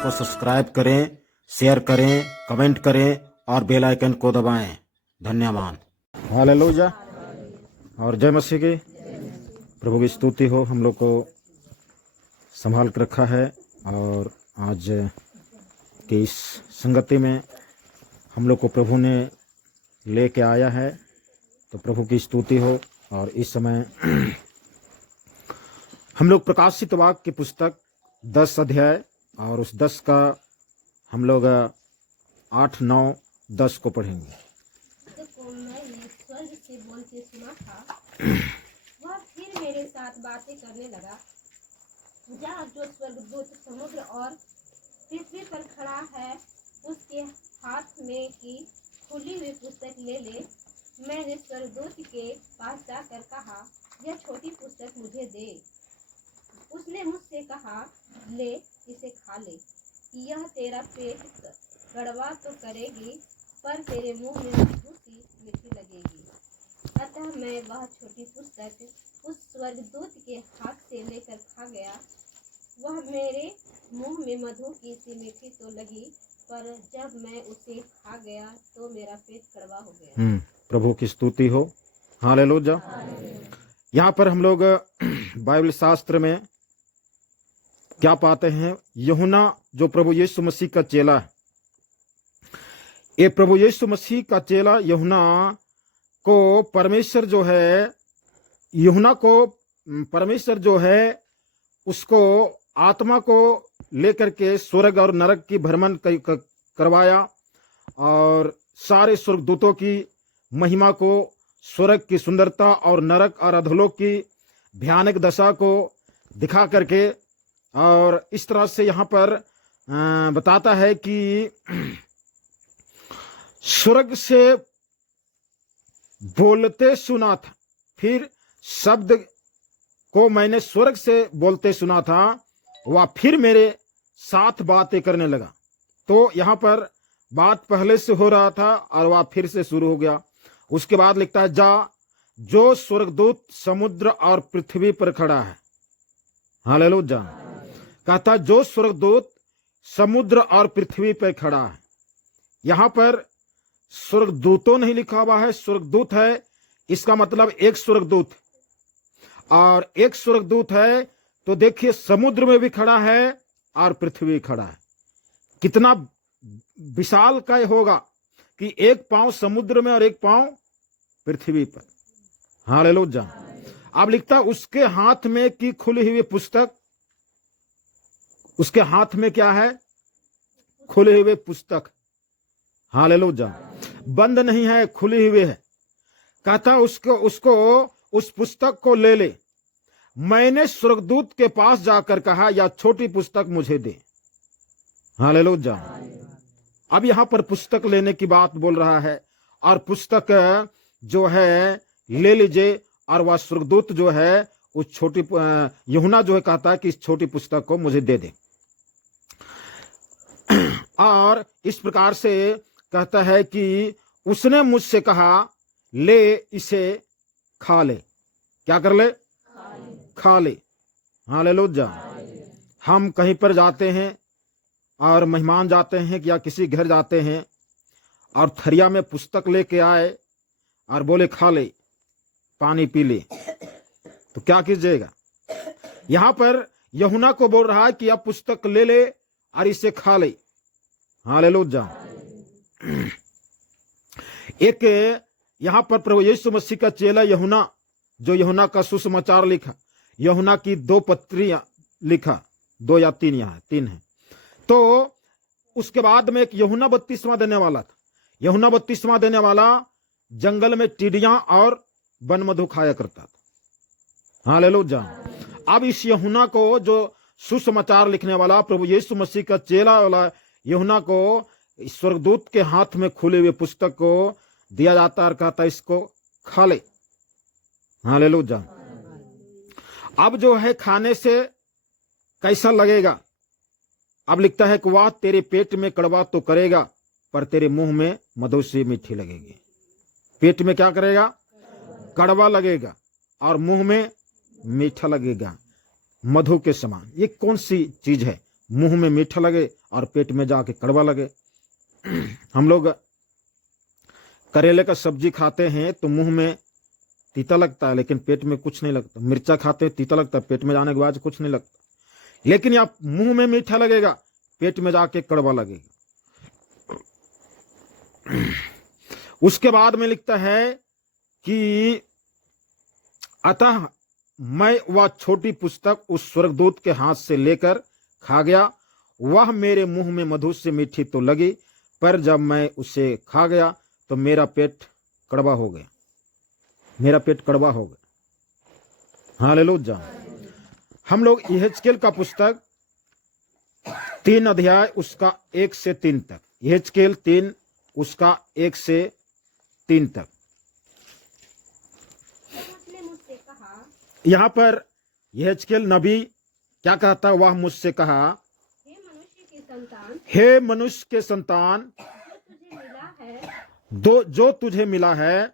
को सब्सक्राइब करें, शेयर करें, कमेंट करें और बेल आइकन को दबाएं। धन्यवाद। हालेलुया और जय मसीह की। प्रभु की स्तुति हो। हम लोग को संभाल कर रखा है और आज की इस संगति में हम लोग को प्रभु ने लेके आया है, तो प्रभु की स्तुति हो। और इस समय हम लोग प्रकाशित वाक्य की पुस्तक 10 अध्याय और उस 10 का हम लोग 8, 9, 10 को पढ़ेंगे। को मैंने स्वर्ग से बोलते सुना था, वह फिर मेरे साथ बातें करने लगा। जहाँ जो स्वर्गदूत समुद्र और पृथ्वी पर खड़ा है, उसके हाथ में की खुली हुई पुस्तक ले ले। मैंने स्वर्गदूत के पास जाकर कहा, यह छोटी पुस्तक मुझे दे। उसने मुझसे कहा, ले इसे खा ले। यह तेरा पेट कड़वा तो करेगी, पर तेरे मुंह में मधु सी मीठी लगेगी। अतः मैं वह छोटी पुस्तक उस स्वर्गदूत के हाथ से लेकर खा गया। वह मेरे मुंह में मधु की सी मीठी तो लगी, पर जब मैं उसे खा गया तो मेरा पेट कड़वा हो गया। प्रभु की स्तुति हो। हालेलुया। यहाँ पर हम लोग बाइबल शास्त्र में क्या पाते हैं? यूहन्ना जो प्रभु यीशु मसीह का चेला है, ये प्रभु यीशु मसीह का चेला यूहन्ना को परमेश्वर जो है, यूहन्ना को परमेश्वर जो है उसको आत्मा को लेकर के स्वर्ग और नरक की भ्रमण करवाया और सारे स्वर्गदूतों की महिमा को, स्वर्ग की सुंदरता और नरक और अधोलोक की भयानक दशा को दिखा करके, और इस तरह से यहाँ पर बताता है कि स्वर्ग से बोलते सुना था। फिर शब्द को मैंने स्वर्ग से बोलते सुना था, वह फिर मेरे साथ बातें करने लगा। तो यहाँ पर बात पहले से हो रहा था और वह फिर से शुरू हो गया। उसके बाद लिखता है, जा जो स्वर्गदूत समुद्र और पृथ्वी पर खड़ा है। हालेलुया। कहता जो स्वर्गदूत समुद्र और पृथ्वी पर खड़ा है। यहाँ पर स्वर्गदूतों नहीं लिखा हुआ है, स्वर्गदूत है। इसका मतलब एक स्वर्गदूत, और एक स्वर्गदूत है तो देखिए समुद्र में भी खड़ा है और पृथ्वी खड़ा है। कितना विशाल काय होगा कि एक पांव समुद्र में और एक पांव पृथ्वी पर। हालेलुया। अब लिखता उसके हाथ में की खुली हुई पुस्तक। उसके हाथ में क्या है? खुली हुई पुस्तक। हालेलुया। बंद नहीं है, खुली हुई है। कहता उसको उस पुस्तक को ले ले। मैंने स्वर्गदूत के पास जाकर कहा, यह छोटी पुस्तक मुझे दे। हालेलुया। अब यहां पर पुस्तक लेने की बात बोल रहा है, और पुस्तक जो है ले लीजिए। और वह स्वर्गदूत जो है उस छोटी, यूहन्ना जो है कहता है कि इस छोटी पुस्तक को मुझे दे दे। और इस प्रकार से कहता है कि उसने मुझसे कहा, ले इसे खा ले। क्या कर ले? खा ले। हालेलुया। हम कहीं पर जाते हैं और मेहमान जाते हैं या किसी घर जाते हैं और थरिया में पुस्तक लेके आए और बोले खा ले, पानी पी ले, तो क्या कीजिएगा? यहां पर यूहन्ना को बोल रहा है कि आप पुस्तक ले ले और इसे खा ले। हालेलुया। एक यहां पर प्रभु यीशु मसीह का चेला यूहन्ना, जो यूहन्ना का सुसमाचार लिखा, यूहन्ना की 2 पत्रियां लिखा, 2 या 3, यहां 3 है। तो उसके बाद में एक यूहन्ना बपतिस्मा देने वाला था। यूहन्ना बपतिस्मा देने वाला जंगल में टिड्डियां और बनमधु खाया करता था। हालेलुया। अब इस यूहन्ना को, जो सुसमाचार लिखने वाला प्रभु यीशु मसीह का चेला वाला यूहन्ना को, स्वर्गदूत के हाथ में खुले हुए पुस्तक को दिया जाता और कहता इसको खा ले। हालेलुया। अब जो है खाने से कैसा लगेगा? अब लिखता है कि वह तेरे पेट में कड़वा तो करेगा, पर तेरे मुंह में मधु सी मीठी लगेगी। पेट में क्या करेगा? कड़वा लगेगा और मुंह में मीठा लगेगा, मधु के समान। ये कौन सी चीज है? मुंह में मीठा लगे और पेट में जाके कड़वा लगे। हम लोग करेले का सब्जी खाते हैं तो मुंह में तीता लगता है लेकिन पेट में कुछ नहीं लगता। मिर्चा खाते हैं तीता लगता है, पेट में जाने के बाद कुछ नहीं लगता। लेकिन आप मुंह में मीठा लगेगा, पेट में जाके कड़वा लगेगा। उसके बाद में लिखता है कि अतः मैं वह छोटी पुस्तक उस स्वर्गदूत के हाथ से लेकर खा गया। वह मेरे मुंह में मधु से मीठी तो लगी, पर जब मैं उसे खा गया तो मेरा पेट कड़वा हो गया। मेरा पेट कड़वा हो गया। हालेलुया। हम लोग यहेजकेल का पुस्तक 3 अध्याय उसका 1 से 3 तक, यहेजकेल 3 उसका 1 से 3 तक। उसने मुझसे कहा, यहाँ पर यहेजकेल नबी क्या कहता? वह मुझसे कहा, हे मनुष्य के संतान, हे मनुष्य के संतान, जो तुझे मिला है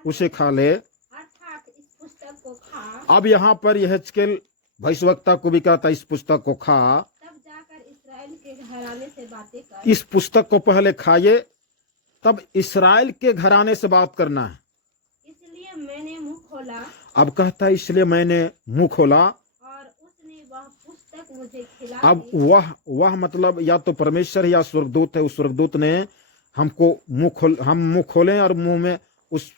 उसे खा ले। अर्थात इस पुस्तक को खा। अब यहाँ पर यहेजकेल भविष्यवक्ता को भी कहता इस पुस्तक को खा, तब जाकर इस्राएल के घराने से बातें कर। इस पुस्तक को पहले खाइए तब इस्राएल के घराने से बात करना है। इसलिए मैंने मुंह खोला, अब कहता है इसलिए मैंने मुंह खोला, और उसने वह पुस्तक मुझे खिला अब दी। वह मतलब या तो परमेश्वर या स्वर्गदूत है। उस स्वर्गदूत ने हमको हम मुंह खोलें और मुंह में उस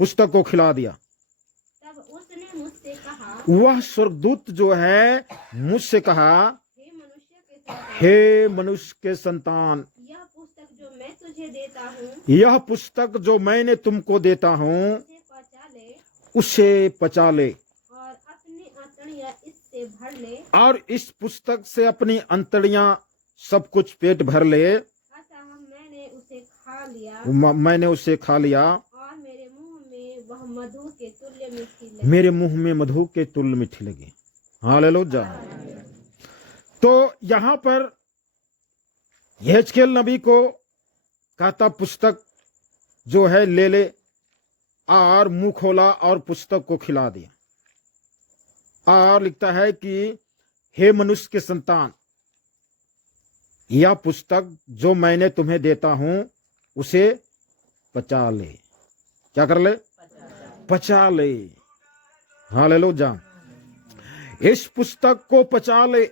पुस्तक को खिला दिया। तब उसने मुझसे कहा, वह स्वर्गदूत जो है मुझसे कहा, हे मनुष्य के संतान, हे मनुष्य के संतान, यह पुस्तक जो मैं तुझे देता हूँ, यह पुस्तक जो मैंने तुमको देता हूँ उसे पचा ले, उसे पचा ले, और अपनी अंतड़ियाँ इससे भर ले। और इस पुस्तक से अपनी अंतड़ियां सब कुछ पेट भर ले। अतः मैंने उसे खा लिया, मैंने उसे खा लिया, और मेरे मुंह में वह मधु के तुल्य मीठी लगी। मेरे मुंह में मधु के तुल्य मीठी लगी। हालेलुया। तो यहाँ पर यहेजकेल नबी को कहता पुस्तक जो है ले ले, और मुंह खोला और पुस्तक को खिला दिया। और लिखता है कि हे मनुष्य के संतान, यह पुस्तक जो मैंने तुम्हें देता हूं उसे पचा ले। क्या कर ले? पचा ले। हालेलुया। इस पुस्तक को पचा ले।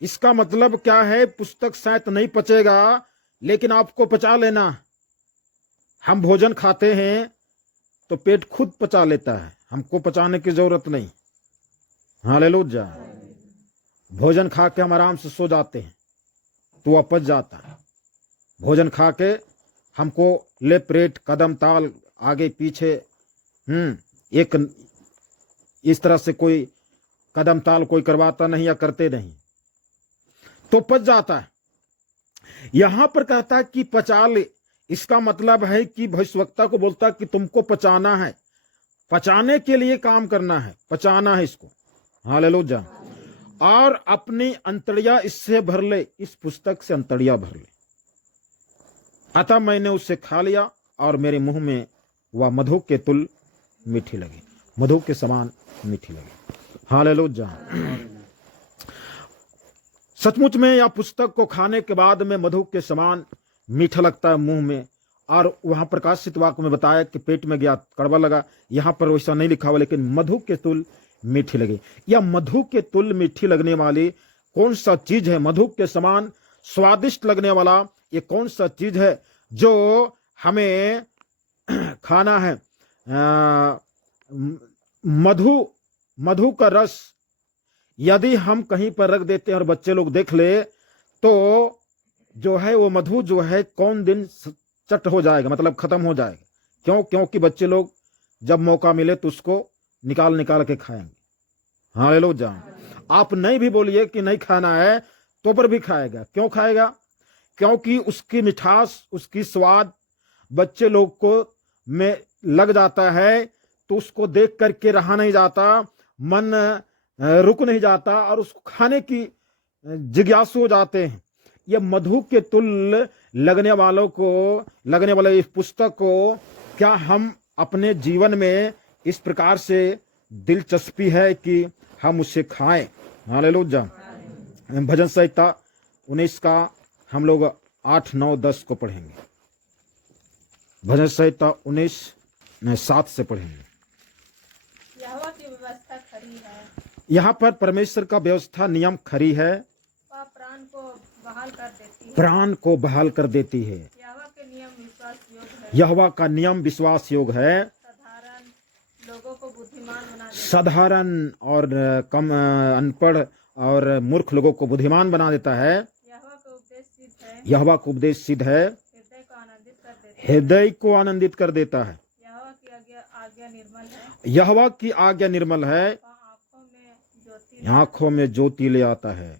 इसका मतलब क्या है? पुस्तक शायद नहीं पचेगा लेकिन आपको पचा लेना। हम भोजन खाते हैं तो पेट खुद पचा लेता है, हमको पचाने की जरूरत नहीं। हालेलुया। भोजन खा के हम आराम से सो जाते हैं तो वह पच जाता है। भोजन खा के हमको लेफ्ट राइट कदम ताल आगे पीछे एक इस तरह से कोई कदम ताल कोई करवाता नहीं या करते नहीं तो पच जाता है। यहां पर कहता है कि पचा ले। इसका मतलब है कि भविष्यवक्ता को बोलता है कि तुमको पचाना है, पचाने के लिए काम करना है, पचाना है इसको। हालेलुया। और अपनी अंतड़ियां इससे भर ले, इस पुस्तक से अंतड़ियां भर ले। अतः मैंने उसे खा लिया और मेरे मुंह में वह मधु के तुल मीठी लगी, मधु के समान मीठी लगी। हालेलुया। सचमुच में यह पुस्तक को खाने के बाद में मधु के समान मीठा लगता है मुंह में। और वहां प्रकाशित वाक्य में बताया कि पेट में गया कड़वा लगा। यहां पर वैसा नहीं लिखा हुआ, लेकिन मधु के तुल मीठी लगी। या मधु के तुल मीठी लगने वाली कौन सा चीज है? मधु के समान स्वादिष्ट लगने वाला ये कौन सा चीज है जो हमें खाना है? मधु का रस यदि हम कहीं पर रख देते हैं और बच्चे लोग देख ले तो जो है वो मधु जो है कौन दिन चट हो जाएगा, मतलब खत्म हो जाएगा। क्यों? क्योंकि बच्चे लोग जब मौका मिले तो उसको निकाल निकाल के खाएंगे। हालेलुया। आप नहीं भी बोलिए कि नहीं खाना है तो पर भी खाएगा। क्यों खाएगा? क्योंकि उसकी मिठास, उसकी स्वाद बच्चे लोग को में लग जाता है तो उसको देख करके रहा नहीं जाता, मन रुक नहीं जाता और उसको खाने की जिज्ञासु हो जाते हैं। यह मधु के तुल्य लगने वाले इस पुस्तक को क्या हम अपने जीवन में इस प्रकार से दिलचस्पी है कि हम उसे खाएं? हालेलुया। भजन संहिता 19 का हम लोग 8, 9, 10 को पढ़ेंगे। भजन संहिता 19:7 से पढ़ेंगे। यहोवा की व्यवस्था खरी है, यहाँ पर परमेश्वर का व्यवस्था नियम खरी है, वह प्राण को बहाल कर देती है। प्राण को बहाल कर देती है। यहोवा के नियम विश्वास योग्य है, यहोवा का नियम विश्वास योग्य है, साधारण लोगों को बुद्धिमान बना देता साधारण और कम अनपढ़ और मूर्ख लोगों को बुद्धिमान बना देता है। है। यहोवा का उपदेश सिद्ध है, यहोवा का उपदेश सिद्ध है, हृदय को आनंदित कर देता है। हृदय को आनंदित कर देता है। यहोवा की आज्ञा निर्मल है, यहोवा की आज्ञा निर्मल है, वह आंखों में ज्योति ले आता है।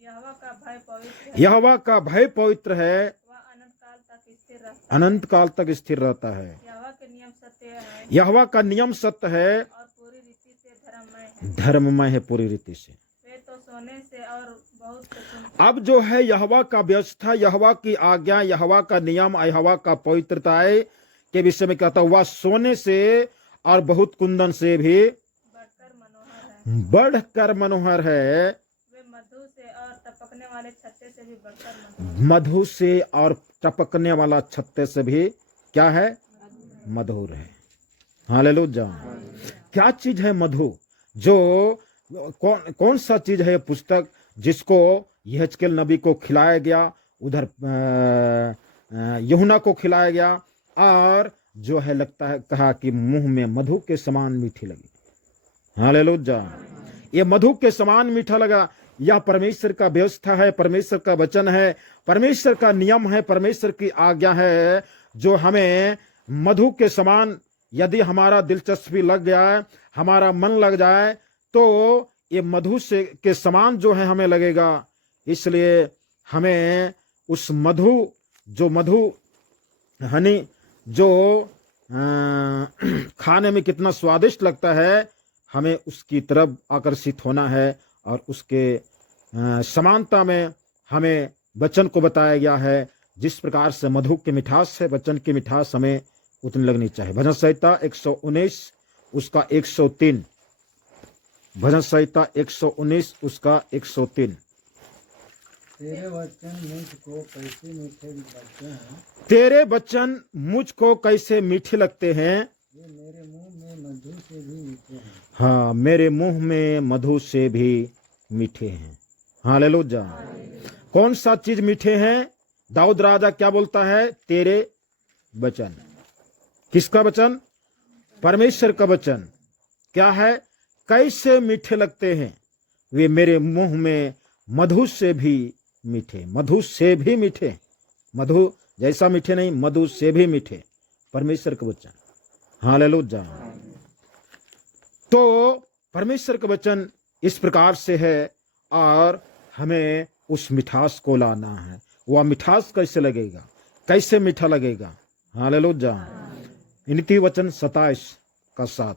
यहोवा का भय पवित्र है, यहोवा का भय पवित्र है, वह अनंत काल तक स्थिर रहता है। अनंत काल तक स्थिर रहता है। यहोवा के नियम सत्य है, यहोवा का नियम सत्य है और पूरी रीति से धर्ममय है। धर्ममय है पूरी रीति से। वे तो सोने से और बहुत से सुंदर अब जो है यहोवा का व्यवस्था, यहोवा की आज्ञा, यहोवा का नियम, यहोवा का पवित्रता के विषय में कहता हुआ सोने से और बहुत कुंदन से भी बढ़कर मनोहर है। बढ़कर मनोहर है। वे मधु से और टपकने वाले छत्ते से भी बढ़कर मनोहर मधु से और टपकने वाला छत्ते से भी क्या है? मधुर है। हालेलुया। क्या चीज है मधु? जो कौन सा चीज है? पुस्तक जिसको यहेजकेल नबी को खिलाया गया, उधर यूहन्ना को खिलाया गया, और जो है लगता है कहा कि मुंह में मधु के समान मीठी लगी। हालेलुया। ये मधु के समान मीठा लगा। यह परमेश्वर का व्यवस्था है, परमेश्वर का वचन है, परमेश्वर का नियम है, परमेश्वर की आज्ञा है, जो हमें मधु के समान, यदि हमारा दिलचस्पी लग जाए, हमारा मन लग जाए, तो ये मधु से के समान जो है हमें लगेगा। इसलिए हमें उस मधु, जो मधु हनी, जो खाने में कितना स्वादिष्ट लगता है, हमें उसकी तरफ आकर्षित होना है, और उसके समानता में हमें वचन को बताया गया है। जिस प्रकार से मधु की मिठास है, वचन की मिठास हमें उतनी लगनी चाहिए। भजन संहिता 119 उसका 103। भजन संहिता 119 उसका 103। तेरे वचन मुझको कैसे मीठे लगते हैं, तेरे वचन मुझको कैसे मीठे लगते हैं, ये मेरे मुंह में मधु से भी मीठे हैं। हाँ, मेरे मुंह में मधु से भी मीठे हैं। हालेलुया। कौन सा चीज मीठे हैं? दाऊद राजा क्या बोलता है? तेरे वचन। किसका वचन? परमेश्वर का वचन। क्या है? कैसे मीठे लगते हैं? वे मेरे मुंह में मधु से भी मीठे। मधु से भी मीठे। मधु जैसा मीठे नहीं, मधु से भी मीठे। परमेश्वर का वचन। हालेलुया। तो परमेश्वर का वचन इस प्रकार से है, और हमें उस मिठास को लाना है। वह मिठास कैसे लगेगा? कैसे मीठा लगेगा? हालेलुया। नीति वचन 27 का 7।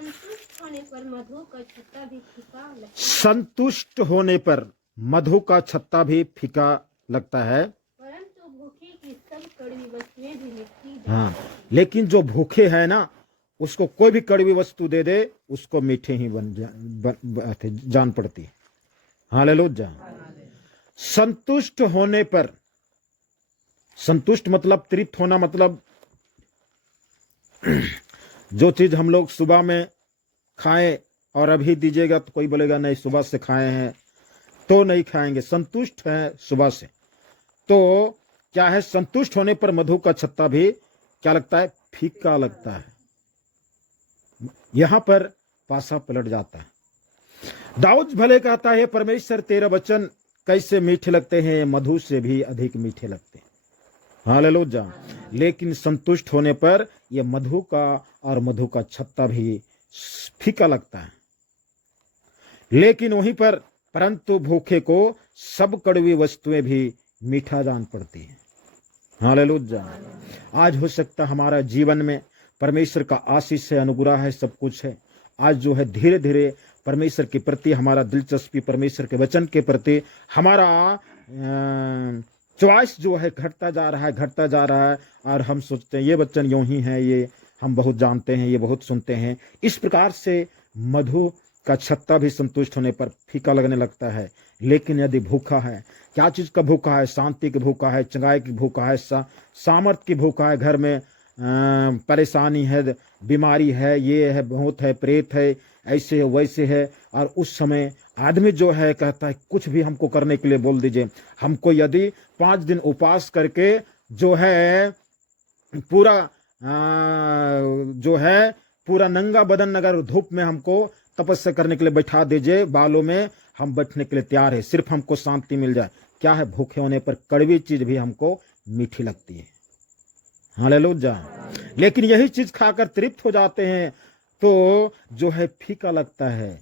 संतुष्ट होने पर मधु का छत्ता भी फीका लगता है, संतुष्ट होने पर मधु का छत्ता भी फीका लगता है। परंतु भूखे की सब कड़वी वस्तुएं भी मीठी हाँ, लेकिन जो भूखे है ना, उसको कोई भी कड़वी वस्तु दे दे, उसको मीठे ही जान पड़ती है। हालेलुया। संतुष्ट होने पर, संतुष्ट मतलब तृप्त होना, मतलब जो चीज हम लोग सुबह में खाएं और अभी दीजिएगा तो कोई बोलेगा नहीं, सुबह से खाए हैं तो नहीं खाएंगे। संतुष्ट है सुबह से, तो क्या है? संतुष्ट होने पर मधु का छत्ता भी क्या लगता है? फीका लगता है। यहां पर पासा पलट जाता है। दाऊद भले कहता है, परमेश्वर तेरा वचन कैसे मीठे लगते हैं, मधु से भी अधिक मीठे लगते हैं। हालेलुया। लेकिन संतुष्ट होने पर यह मधु का और मधु का छत्ता भी फीका लगता है। लेकिन वहीं पर परंतु भूखे को सब कड़वी वस्तुएं भी मीठा जान पड़ती है। हालेलुया। आज हो सकता हमारा जीवन में परमेश्वर का आशीष है, अनुग्रह है, सब कुछ है। आज जो है धीरे धीरे परमेश्वर के प्रति हमारा दिलचस्पी, परमेश्वर के वचन के प्रति हमारा चॉइस जो है घटता जा रहा है, घटता जा रहा है। और हम सोचते हैं ये वचन यूं ही है, ये हम बहुत जानते हैं, ये बहुत सुनते हैं। इस प्रकार से मधु का छत्ता भी संतुष्ट होने पर फीका लगने लगता है। लेकिन यदि भूखा है, क्या चीज का भूखा है? शांति की भूखा है, चंगाई की भूखा है, सामर्थ की भूखा है, घर में परेशानी है, बीमारी है, ये है, भूत है, प्रेत है, ऐसे है, वैसे है, और उस समय आदमी जो है कहता है कुछ भी हमको करने के लिए बोल दीजिए। हमको यदि 5 दिन उपवास करके जो है पूरा जो है पूरा नंगा बदन अगर धूप में हमको तपस्या करने के लिए बैठा दीजिए, बालों में हम बैठने के लिए तैयार है, सिर्फ हमको शांति मिल जाए। क्या है? भूखे होने पर कड़वी चीज भी हमको मीठी लगती है। हालेलुया। लेकिन यही चीज खाकर तृप्त हो जाते हैं तो जो है फीका लगता है।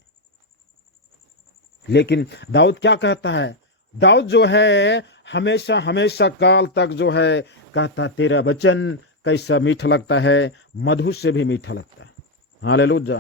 लेकिन दाऊद क्या कहता है? दाऊद जो है हमेशा हमेशा काल तक जो है कहता, तेरा वचन कैसा मीठा लगता है, मधु से भी मीठा लगता है। हालेलुया।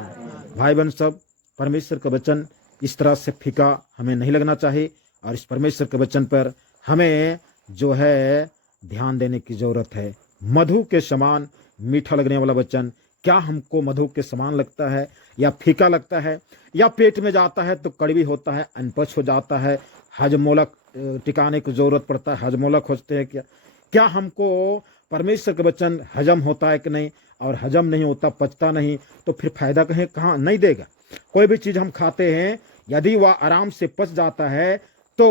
भाई बहन सब, परमेश्वर का वचन इस तरह से फीका हमें नहीं लगना चाहिए, और इस परमेश्वर के वचन पर हमें जो है ध्यान देने की जरूरत है। मधु के समान मीठा लगने वाला वचन, क्या हमको मधु के समान लगता है या फीका लगता है? या पेट में जाता है तो कड़वी होता है, अनपच हो जाता है, हजमोलक टिकाने की जरूरत पड़ता है, हजमोलक होते हैं क्या हमको परमेश्वर का वचन हजम होता है कि नहीं? और हजम नहीं होता, पचता नहीं, तो फिर फायदा कहाँ नहीं देगा। कोई भी चीज हम खाते हैं यदि वह आराम से पच जाता है तो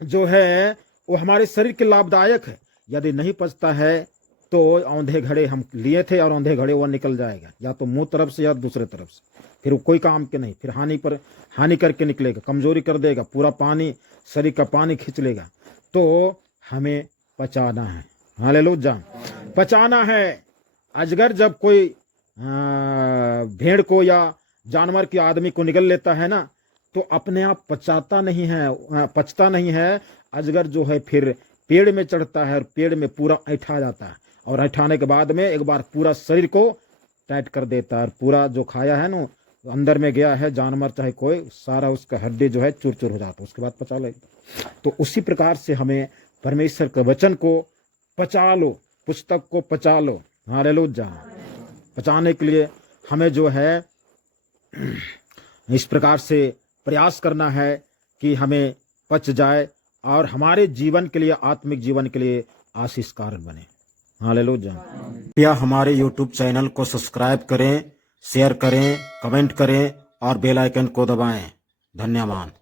जो है वो हमारे शरीर के लाभदायक है। यदि नहीं पचता है तो औंधे घड़े हम लिए थे और औंधे घड़े वह निकल जाएगा, या तो मुंह तरफ से या दूसरे तरफ से, फिर वो कोई काम के नहीं, फिर हानि करके निकलेगा, कमजोरी कर देगा, पूरा पानी शरीर का पानी खींच लेगा। तो हमें पचाना है। हालेलुया। पचाना है। अजगर जब कोई भेड़ को या जानवर के आदमी को निगल लेता है ना, तो अपने आप पचता नहीं है। अजगर जो है फिर पेड़ में चढ़ता है और पेड़ में पूरा ऐठा जाता है, और ऐठाने के बाद में एक बार पूरा शरीर को टाइट कर देता है, और पूरा जो खाया है ना अंदर में गया है जानवर चाहे कोई, सारा उसका हड्डी जो है चूर चूर हो जाता है, उसके बाद पचा लेता। तो उसी प्रकार से हमें परमेश्वर के वचन को पचा लो, पुस्तक को पचा लो। हालेलुया। पचाने के लिए हमें जो है इस प्रकार से प्रयास करना है कि हमें पच जाए और हमारे जीवन के लिए, आत्मिक जीवन के लिए आशीष कारण बने। हालेलुया। कृपया हमारे YouTube चैनल को सब्सक्राइब करें, शेयर करें, कमेंट करें और बेल आइकन को दबाएं। धन्यवाद।